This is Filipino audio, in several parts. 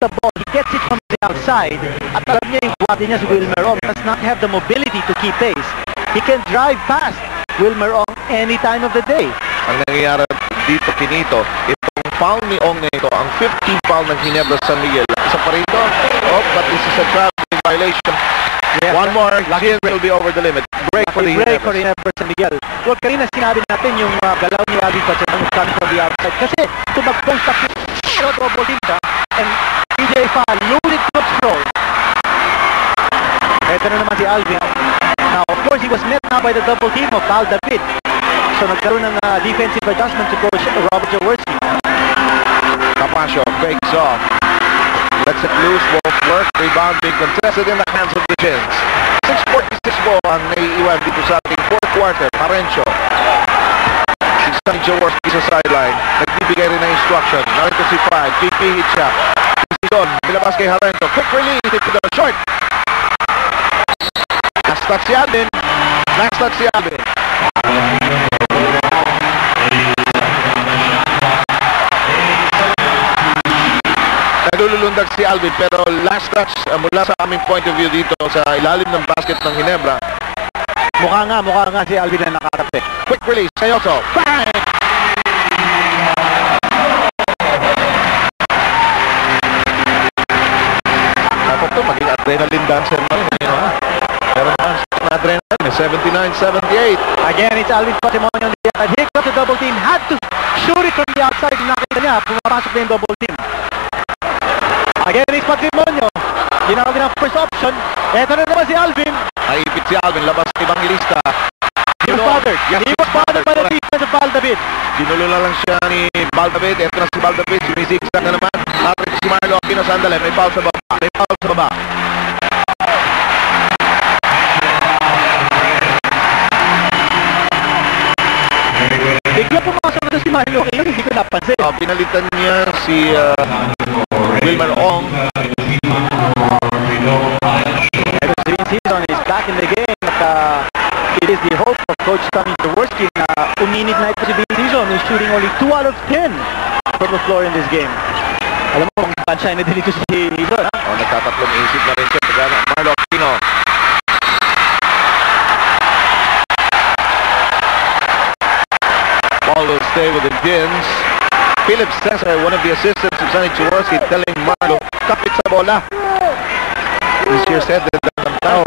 the ball, he gets it from the outside. At alam niya yung buhati niya si Wilmer Ong does not have the mobility to keep pace. He can drive past Wilmer Ong any time of the day. Ang nangyayari dito, Kinito, itong foul ni Ong na ito, ang 15th foul ng Ginebra San Miguel. Isa pa rin ito. Oh, but this is a traveling violation. Yes, one more, Gins will be over the limit. Break for the Ginebra San Miguel. Well, kanina sinabi natin yung galaw ni Alvin Pachamon coming from the outside. Kasi tumagbong sa double team siya, and PJ Fall loaded to throw. Ito na naman si Alvin. Now, of course, he was met now by the double team of Val David. So, nagkaroon ng defensive adjustment to coach Robert Jaworski. Capascio fakes off. Lets it loose, won't work. Rebound being contested in the hands of the Gins. 6:46 po ang naiiwan dito sa ating fourth quarter. Parencio. Si Sonny Jaworski sa sideline. Nagbibigay rin ng instruction. Narito si 5. PP hit shot. Sidon. Bilabas kay Parencio. Quick release. Sidon. Short. Last si Alvin. Last si Alvin. Nalulundag si Alvin pero last touch mula sa aming point of view dito sa ilalim ng basket ng Ginebra. Mukha nga si Alvin na nakarapte. Quick release, Sayoso. Bang! Dapat ito maging adrenaline dancer na rin. Pero naman na adrenaline, 79-78. Again, it's Alvin Pachamon on the other. He got the double team. Had to shoot it from the outside. Nakita niya, pumapasok na yung double team. Again, it's Patrimonio. Ginawag ng first option. Eto na naman si Alvin. Naipit si Alvin, labas ni Evangelista. He was bothered. He was bothered by the defense of Val David. Dinulo lang siya ni Val David. Eto na si Val David. Sumisigsa na naman. Natin si Marlo Aquino sandali. May foul sa baba. May foul sa baba. Bigla pumasok na si Marlo Aquino. Hindi ko napansin. Pinalitan niya si Wilmer Ong. Ever season is back in the game. It is the hope of Coach Tommy Jaworski na uminit na ito si season. He's shooting only 2 out of 10 from the floor in this game. Alam mo, kung tansya na din ito si Season, ha? Nagtatatlong isip na rin siya. Pagkana, Marlo Aquino. Ball will stay with the Gins. Philip Cesar, one of the assistants of Sonny Jaworski, telling Marlo, kapit sa bola. Easier said than done.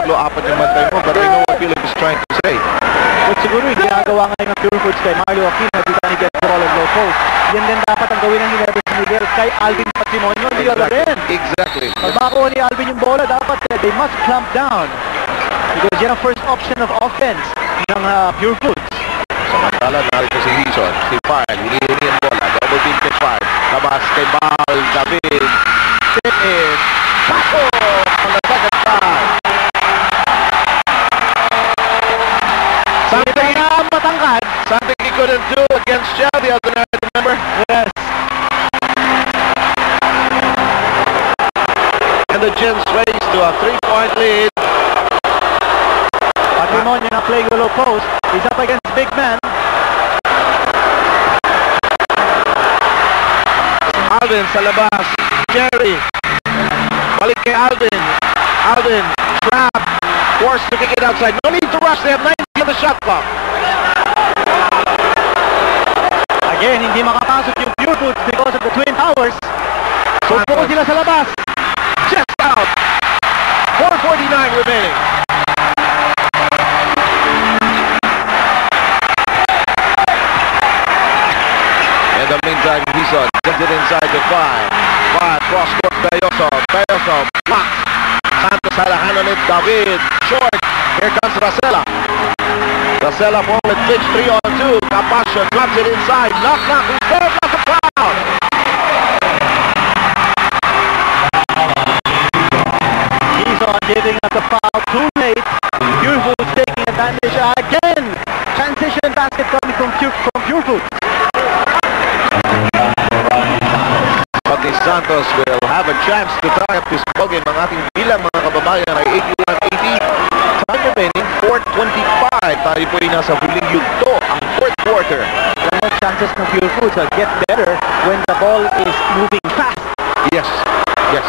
Tatlo-apat yung mantay mo, but I know what Philip is trying to say. But siguro yung ginagawa ngayon ng Pure Foods kay Marlo Aquino, every time he gets the ball at low post, yan din dapat ang gawin ng Ginebra San Miguel kay Alvin Patrimonio, the other end. Exactly. Pag makuha ni Alvin yung bola, dapat they must clamp down. Because yan ang first option of offense ng Pure Foods. Samantala, narito si Hison, si File, hini-hini ang bola, double team kay File, labas kay Val David, step in, Paco on the second foul. Something he couldn't do against Shell the other night, remember? Yes. And the Gins race to a 3-point lead. Patrimonio na playing the low post. He's up against big man. Alvin sa labas. Jerry. Balik kay Alvin. Alvin, trap. Forced to kick it outside. No need to rush. They have 90 on the shot clock. Again, hindi makapasok yung Pure Foods because of the Twin Towers. So, po sila sa labas. Just out. 4:49 remaining. In the meantime, Hison sends it inside to 5. 5, cross-court, Belloso. Belloso, blocked. Santos halahan ulit, David. Short. Here comes Racela. Racela forward pitch, 3-on-2. Capascio drops it inside. Knock. Who's there? Not the foul. Hison giving us a foul too late. Pure Foods taking advantage again. Transition basket coming from Pure Foods. Pati Santos will have a chance to tie up this ballgame. Ang ating bilang mga kababayan ay 81-80. Time remaining, 4:25. Tayo po ay nasa huling yugto, ang fourth quarter. The chances ng Pure Foods will get better when the ball is moving fast. Yes. Yes.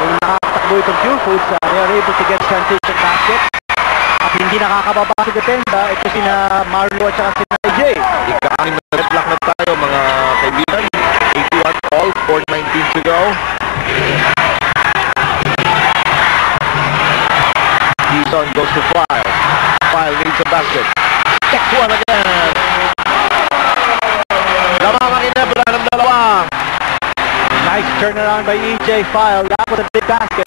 Kung nakakatakbo itong Pure Foods, they are able to get transition basket. At hindi nakakababa sa depensa, ito sina Marlo at saka sina Jay. Ika-anim na red block na tayo, mga kaibigan. 81 all, 4:19 to go. Quezon goes to File. File needs a basket. Next one again. Namamakina pala ng dalawa. Nice turnaround by EJ File. That was a big basket.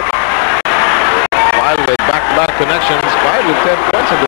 File with back-to-back connections. File with 10 points in